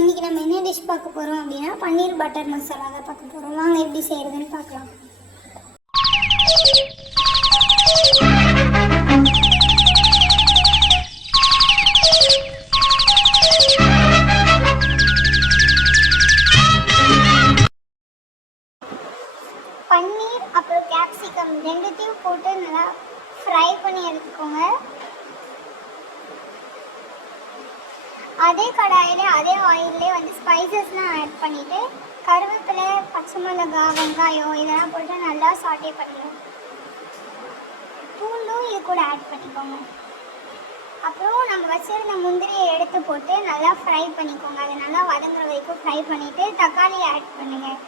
இன்றைக்கி நம்ம என்ன டிஷ் பார்க்க போகிறோம் அப்படின்னா பன்னீர் பட்டர் மசாலா தான் பார்க்க போகிறோம். வாங்க எப்படி செய்கிறதுன்னு பார்க்கலாம். பன்னீர் அப்புறம் கேப்சிகம் ரெண்டுத்தையும் போட்டு நல்லா ஃப்ரை பண்ணி எடுத்துக்கோங்க. அதே கடாயிலே அதே ஆயிலே வந்து ஸ்பைசஸ்லாம் ஆட் பண்ணிவிட்டு கருவேப்பிலை, பச்சை மிளகாய், வெங்காயம் இதெல்லாம் போட்டு நல்லா சாட்டே பண்ணிடுவோம். பூண்டும் இது கூட ஆட் பண்ணிக்கோங்க. அப்புறம் நம்ம வச்சுருந்த முந்திரியை எடுத்து போட்டு நல்லா ஃப்ரை பண்ணிக்கோங்க. அதை நல்லா வதங்குற வரைக்கும் ஃப்ரை பண்ணிவிட்டு தக்காளி ஆட் பண்ணுங்கள்.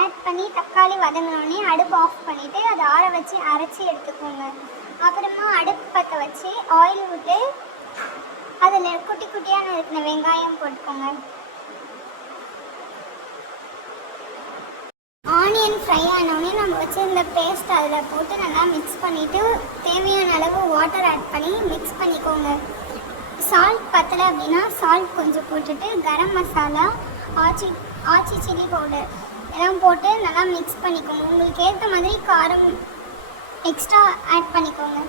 ஆட் பண்ணி தக்காளி வதங்கினோடனே அடுப்பு ஆஃப் பண்ணிவிட்டு அதை ஆற வச்சு அரைச்சி எடுத்துக்கோங்க. அப்புறமா அடுப்பு பற்ற வச்சு ஆயில் விட்டு அதில் குட்டி குட்டியான இருக்கிற வெங்காயம் போட்டுக்கோங்க. ஆனியன் ஃப்ரை ஆனோடனே நம்ம வச்சுருந்த பேஸ்ட் அதில் போட்டு நல்லா மிக்ஸ் பண்ணிவிட்டு தேவையான அளவு வாட்டர் ஆட் பண்ணி மிக்ஸ் பண்ணிக்கோங்க. சால்ட் பத்தலை அப்படின்னா சால்ட் கொஞ்சம் போட்டுட்டு கரம் மசாலா, ஆச்சி சில்லி பவுடர் எல்லாம் போட்டு நல்லா மிக்ஸ் பண்ணிக்கோங்க. உங்களுக்கு ஏற்ற மாதிரி காரம் எக்ஸ்ட்ரா ஆட் பண்ணிக்கோங்க.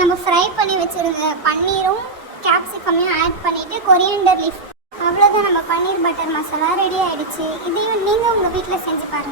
நம்ம ஃப்ரை பண்ணி வச்சுருந்த பன்னீரும் கேப்சிகமையும் ஆட் பண்ணிவிட்டு கொரியண்டர் லீஃப், அவ்வளோதான் நம்ம பன்னீர் பட்டர் மசாலா ரெடி ஆகிடுச்சு. இதையும் நீங்கள் உங்கள் வீட்டில் செஞ்சு பாருங்கள்.